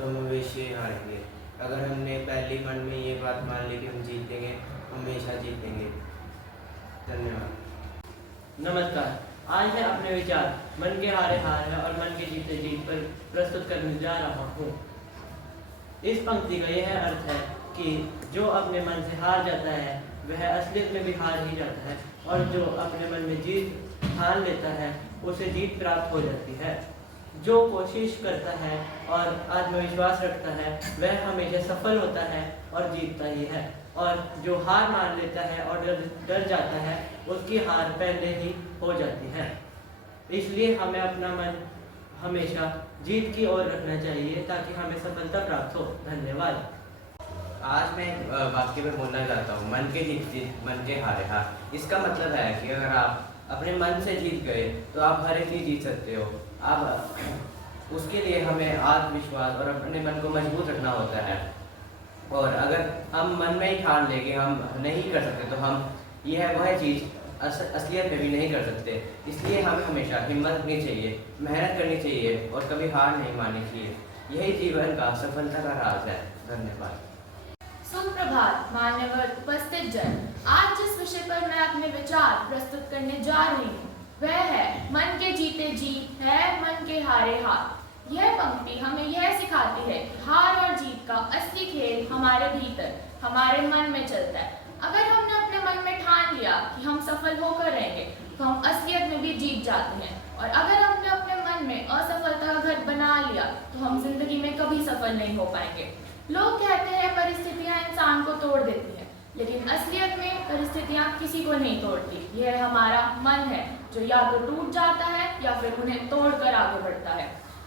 तो हम अवश्य हारेंगे। अगर हमने पहले मन में ये बात मान ली कि हम जीतेंगे, हमेशा जीतेंगे। धन्यवाद। नमस्कार। आज मैं अपने विचार मन के हारे हार है और मन के जीते जीत पर प्रस्तुत करने जा रहा हूँ। इस पंक्ति का यह अर्थ है कि जो अपने मन से हार जाता है वह असलियत में भी हार ही जाता है, और जो अपने मन में जीत ठान लेता है उसे जीत प्राप्त हो जाती है। जो कोशिश करता है और आत्मविश्वास रखता है वह हमेशा सफल होता है और जीतता ही है, और जो हार मान लेता है और डर जाता है उसकी हार पहले ही हो जाती है। इसलिए हमें अपना मन हमेशा जीत की ओर रखना चाहिए ताकि हमें सफलता प्राप्त हो। धन्यवाद। आज मैं एक वाक्य में बोलना चाहता हूँ, मन के जीत जीत मन के हारे हार। इसका मतलब है कि अगर आप अपने मन से जीत गए तो आप हर एक चीज जीत सकते हो। आप उसके लिए हमें आत्मविश्वास और अपने मन को मजबूत रखना होता है, और अगर हम मन में ही ठान लें कि हम नहीं कर सकते तो हम वह चीज़ असलियत में भी नहीं कर सकते। इसलिए हमें हमेशा हिम्मत रखनी चाहिए, मेहनत करनी चाहिए और कभी हार नहीं माननी चाहिए। यही जीवन का सफलता का राज है। धन्यवाद। सुप्रभात मान्यवर उपस्थित जन। आज जिस विषय पर मैं अपने विचार प्रस्तुत करने जा रही हूँ वह है मन के जीते जीत है, मन के हारे हार। यह पंक्ति हमें यह सिखाती है कि हार और जीत का असली खेल हमारे भीतर, हमारे मन में चलता है। अगर हमने अपने मन में ठान लिया कि हम सफल होकर रहेंगे तो हम असलियत में भी जीत जाते हैं, और अगर हमने अपने मन में असफलता का घर बना लिया तो हम जिंदगी में कभी सफल नहीं हो पाएंगे। लोग कहते हैं परिस्थितियां इंसान को तोड़ देती हैं, लेकिन असलियत में परिस्थितियां किसी को नहीं तोड़ती। यह हमारा मन है जो या तो टूट जाता है या फिर उन्हें तोड़कर आगे बढ़ता है।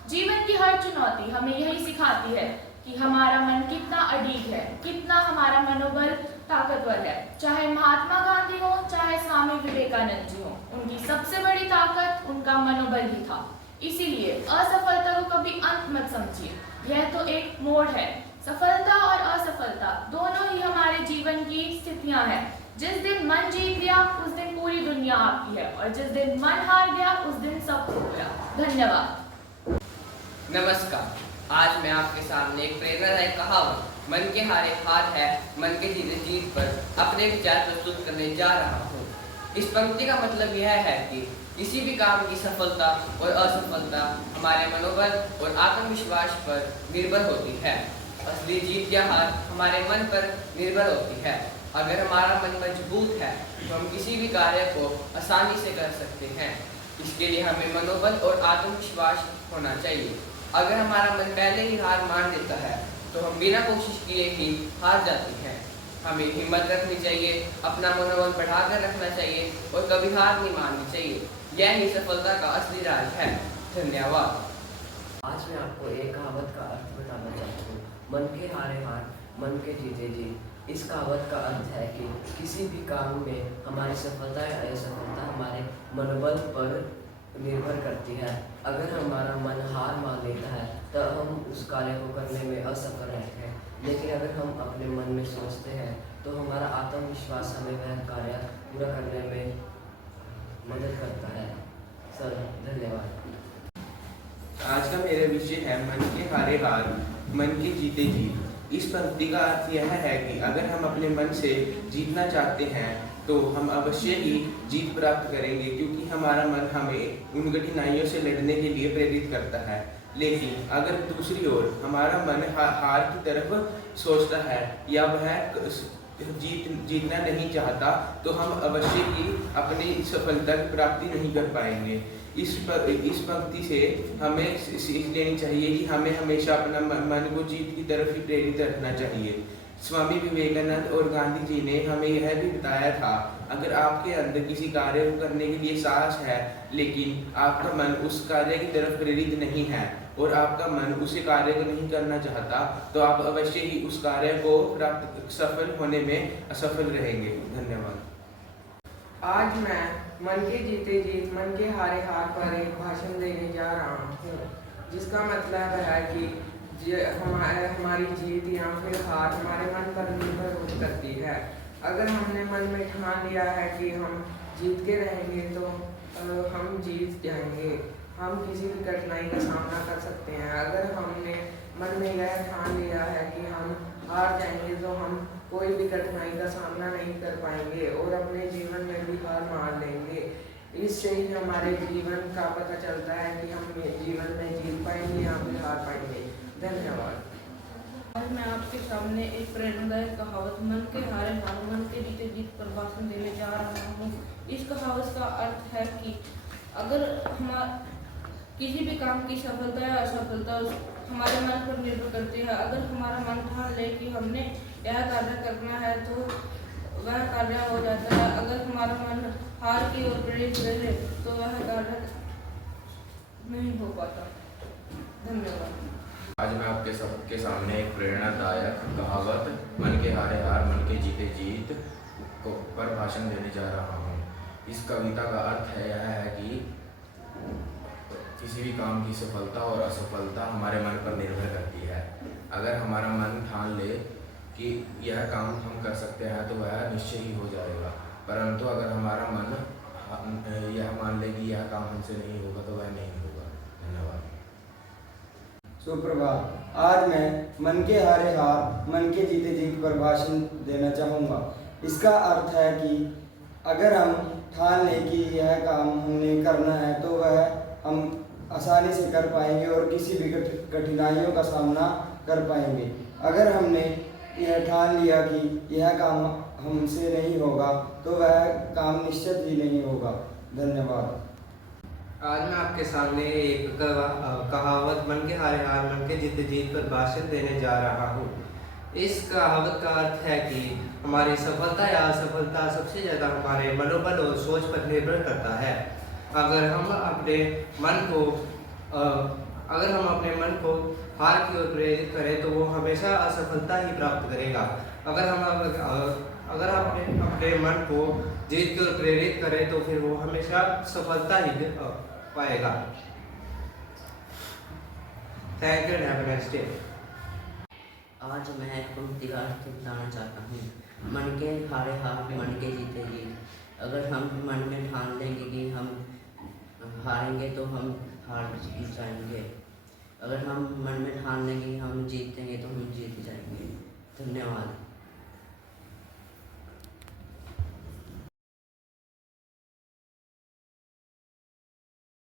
जीवन की हर चुनौती हमें यही सिखाती है कि हमारा मन कितना अडिग है, कितना हमारा मनोबल ताकतवर है। चाहे महात्मा गांधी हो, चाहे स्वामी विवेकानंद जी हो, उनकी सबसे बड़ी ताकत उनका मनोबल ही था। इसीलिए असफलता को कभी अंत मत समझिए, यह तो एक मोड़ है। सफलता और असफलता दोनों ही हमारे जीवन की स्थितियां हैं। जिस दिन मन जीत गया उस दिन पूरी दुनिया आपकी है, और जिस दिन मन हार गया उस दिन सब खो गया। धन्यवाद। नमस्कार। आज मैं आपके सामने एक प्रेरणादायक कहावत मन के हारे हार है, मन के जीते जीत पर अपने विचार प्रस्तुत करने जा रहा हूँ। इस पंक्ति का मतलब यह है कि किसी भी काम की सफलता और असफलता हमारे मनोबल और आत्मविश्वास पर निर्भर होती है। असली जीत या हार हमारे मन पर निर्भर होती है। अगर हमारा मन मजबूत है तो हम किसी भी कार्य को आसानी से कर सकते हैं। इसके लिए हमें मनोबल और आत्मविश्वास होना चाहिए। अगर हमारा मन पहले ही हार मान लेता है तो हम बिना कोशिश किए ही हार जाते हैं। हमें हिम्मत रखनी चाहिए, अपना मनोबल बढ़ाकर रखना चाहिए और कभी हार नहीं माननी चाहिए। यह ही सफलता का असली राज है। धन्यवाद। आज मैं आपको एक कहावत का अर्थ बताना चाहता हूँ, मन के हारे हार, मन के जीते जीत। इस कहावत का अर्थ है कि किसी भी काम में हमारी सफलता या असफलता हमारे मनोबल पर निर्भर करती है। अगर हमारा मन हार मान लेता है तो हम उस कार्य को करने में असफल रहते हैं, लेकिन अगर हम अपने मन में सोचते हैं तो हमारा आत्मविश्वास हमें वह कार्य पूरा करने में मदद करता है। सर धन्यवाद। आज का मेरा विषय है मन के हारे हार, मन के जीते जीत। इस पंक्ति का अर्थ यह है कि अगर हम अपने मन से जीतना चाहते हैं तो हम अवश्य ही जीत प्राप्त करेंगे, क्योंकि हमारा मन हमें उन कठिनाइयों से लड़ने के लिए प्रेरित करता है। लेकिन अगर दूसरी ओर हमारा मन हार की तरफ सोचता है या वह जीतना नहीं चाहता तो हम अवश्य ही अपनी सफलता की प्राप्ति नहीं कर पाएंगे। इस पंक्ति से हमें सीख लेनी चाहिए कि हमें हमेशा अपना मन को जीत की तरफ ही प्रेरित रखना चाहिए। स्वामी विवेकानंद और गांधी जी ने हमें यह भी बताया था, अगर आपके अंदर किसी कार्य को करने के लिए साहस है लेकिन आपका मन उस कार्य की तरफ प्रेरित नहीं है और आपका मन उस कार्य को नहीं करना चाहता तो आप अवश्य ही उस कार्य को प्राप्त सफल होने में असफल रहेंगे। धन्यवाद। आज मैं मन के जीते जीत मन के हारे हार पर एक भाषण देने जा रहा हूँ, जिसका मतलब है कि हमारी जीत या फिर हार हमारे मन पर निर्भर करती है। अगर हमने मन में ठान लिया है कि हम जीत के रहेंगे तो हम जीत जाएंगे। हम किसी भी कठिनाई का सामना कर सकते हैं। अगर हमने मन में यह ठान लिया है कि हम हार जाएंगे तो हम कोई भी कठिनाई का सामना नहीं कर पाएंगे और अपने जीवन में भी हार मान लेंगे। इससे ही हमारे जीवन का पता चलता है कि हम जीवन में जीत पाएंगे या फिर हार पाएंगे। धन्यवाद। आज मैं आपके सामने एक प्रेरणादायक कहावत मन के हारे हार मन के जीते जीत पर भाषण देने जा रहा हूँ। इस कहावत का अर्थ है कि अगर किसी भी काम की सफलता या असफलता हमारे मन पर निर्भर करती है। अगर हमारा मन ठान ले कि हमने यह कार्य करना है तो वह कार्य हो जाता है। अगर हमारा मन हार की ओर प्रेरित रहे तो वह कार्य नहीं हो पाता। धन्यवाद। आज मैं आपके सबके सामने एक प्रेरणादायक कहावत मन के हारे हार मन के जीते जीत पर भाषण देने जा रहा हूँ। इस कविता का अर्थ यह है कि किसी भी काम की सफलता और असफलता हमारे मन पर निर्भर करती है। अगर हमारा मन ठान ले कि यह काम हम कर सकते हैं तो वह निश्चय ही हो जाएगा, परंतु अगर हमारा मन यह मान ले कि यह काम हमसे नहीं होगा तो वह नहीं होगा। धन्यवाद। सुप्रभात। आज मैं मन के हारे हार मन के जीते जीत पर भाषण देना चाहूँगा। इसका अर्थ है कि अगर हम ठान लें कि यह काम हमने करना है तो वह हम आसानी से कर पाएंगे और किसी भी कठिनाइयों का सामना कर पाएंगे। अगर हमने यह ठान लिया कि यह काम हमसे नहीं होगा तो वह काम निश्चित ही नहीं होगा। धन्यवाद। आज मैं आपके सामने एक कहावत मन के हारे हार मन के जीते जीत पर भाषण देने जा रहा हूँ। इस कहावत का अर्थ है कि हमारी सफलता या असफलता सबसे ज़्यादा हमारे मनोबल और सोच पर निर्भर करता है। अगर हम अपने मन को हार की ओर प्रेरित करें तो वो हमेशा असफलता ही प्राप्त करेगा। अगर हम अपने मन को जीत की ओर प्रेरित करें तो फिर वो हमेशा सफलता ही पाएगा। Thank you and have a nice day. आज मैं एक पंक्ति का अर्थ बताना चाहता हूँ। मन के हारे हार मन के जीते जीत। अगर हम मन में ठान लेंगे कि हम हारेंगे तो हम हार जाएंगे। अगर हम मन में ठान लेंगे कि हम जीतेंगे तो हम जीत जाएंगे। धन्यवाद।